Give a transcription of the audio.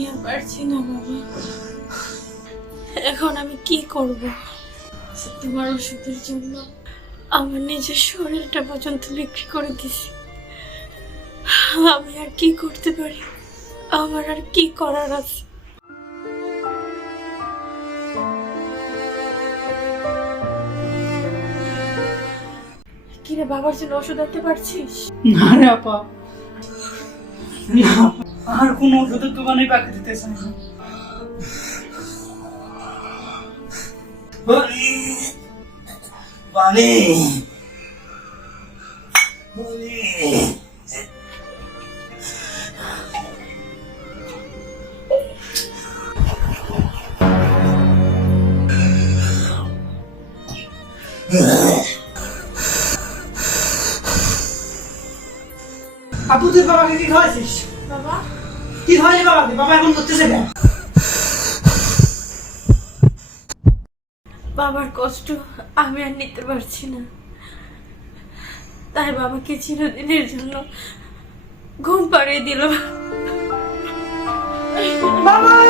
আমি আর পারছি না বাবা। এখন আমি কি করব? তোমার ওষুধের জন্য আমার নিজের শরীরটা পর্যন্ত বিক্রি করে দিছি। আমি আর কি করতে পারি? আমার আর কি করার আছে? কিরে, বাবার জন্য ওষুধ আনতে পারছিস? না রে আপা, না, আর কোনো ওষুধের দোকানে পাকে দিতেছে না। বানি আপু, তুই বাবাকে কি খাওয়াইছিস? বাবা, কি খাওয়াইলি বাবাকে? বাবা এখন করতেছে কেন? বাবার কষ্ট আমি আর নিতে পারছি না, তাই বাবাকে চিরদিনের জন্য ঘুম পাড়িয়ে দিল। বাবা!